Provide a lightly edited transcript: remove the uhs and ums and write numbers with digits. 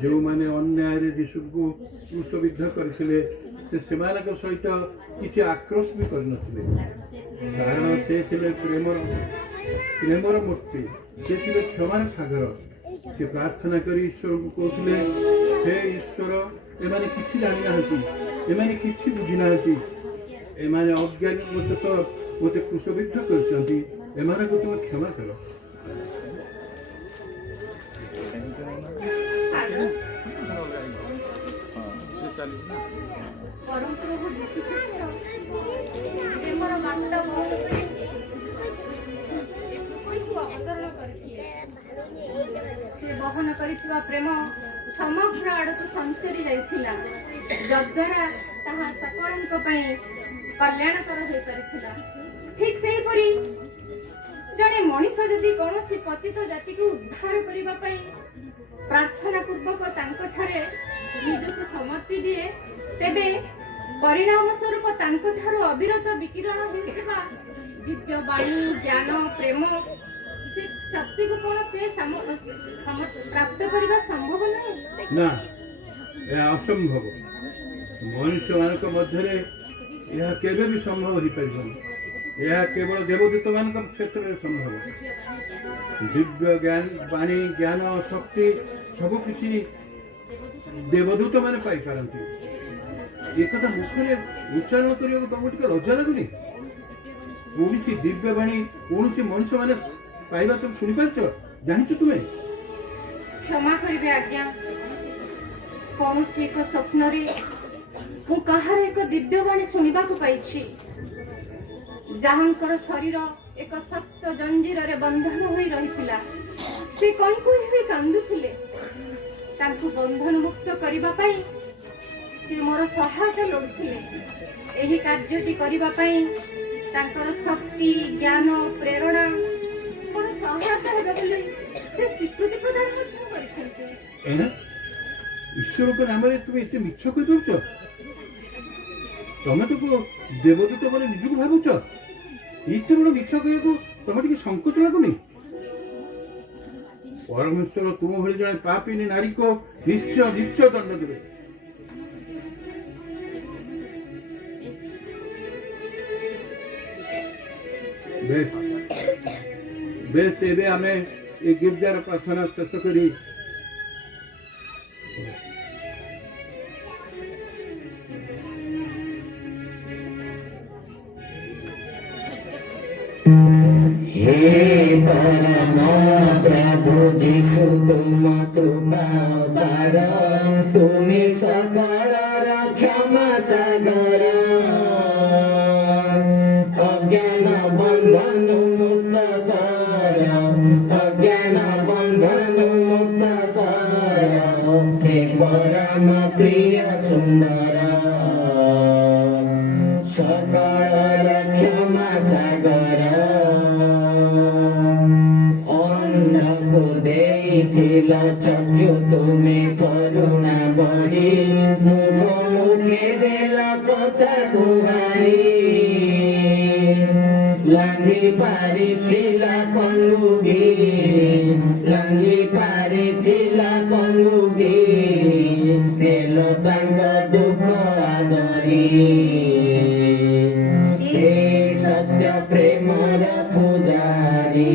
जो माने अन्याय जीशु को क्रूशविद्ध करथिले से सेमानक सहित किसी आक्रोश भी करनथिले कारण से थिले प्रेमर मूर्ति से थिले क्षमार सागर से प्रार्थना करी ईश्वर को कहथिले हे ईश्वर एमाने किछि जानि नाहंती एमाने किछि बुझि नाहंती एमाने अज्ञानी वशत मोते क्रूशविद्ध करछंती एमाने को तुम क्षमा करो। परम प्रभु यीशु ख्रीष्ट प्रेमर बार्ता बहन अवतरण करथिले से बहन करितबा प्रेम समग्र आड़क संचरी जाइथिला जद्वारा ताहा सकलंक पई कल्याणकर होई परिथिला। ठीक सेही परी जणे मनुष्य यदि कोनोसी पतित जाति को उद्धार करिबा पई प्रार्थना पूर्वक तांको ठारे निजको समर्पी दिए तेबे परिणाम स्वरूप तांको ठारो अविरत विकिरण होइथिबा दिव्य वाणी ज्ञान प्रेम से शक्ति को कोन से प्राप्त करबा संभव नहीं ना ए असंभव मनुष्य मानक मध्य यह केबे भी संभव हो परिबनी यह केवल देवदूत मानक क्षेत्र में संभव दिव्य ज्ञान वाणी ज्ञान शक्ति सब किसी देवदूत मैंने पाई पारती एक कथा मुखरे उच्चारण करने तुमको टे लज्जा लगुनि कौन दिव्य वाणी कौन मनुष्य मैंने पाइबा तुम शुणी पार्छ जानी तुम्हें क्षमा करिवे आज्ञा कौन एक स्वप्न मु कहार एक दिव्य वाणी शुणा पाई जहांकर शरीर एक शक्त जंजीर रे बंधन होई रहिथिला से कोई कोई कांदुथिले तांको बंधन मुक्त करिबा पई से मोर सहायता लोड़थिले एही कार्यटी करिबा पई तांकर शक्ति ज्ञान प्रेरणा मोर सहायता हेबे बोली से स्वीकृति प्रदान करथिले एना ईश्वर को नाम रे तुम एते मिछ कहि दउछ तमे तो देवदूत बोले निजु भाबुछ एते बड़ मिछ कहि को तमे टिके संकोच लागुनी परमेश्वर तुम भली जड़े पापिनी नारी को निश्चय निश्चय दंड देवे बेस एबे आमे ए गिरजार प्रार्थना शेष करी हे परम प्रभु जीशु तुम कृपा पार तुमी सकल क्षमा सागर अज्ञान बंधन मुक्त कर अज्ञान बंधन मुक्त कर हे परम प्रिय सुंदर सकल क्षमा सागर चक्षु तुम्हें करुणा बड़ी मुखे देल कथा कुहारी लांगी पारी थिला पंगुगी लांगी पारी थिला पंगुगी तेल तांग दुख आदरी हे सत्य प्रेमर पुजारी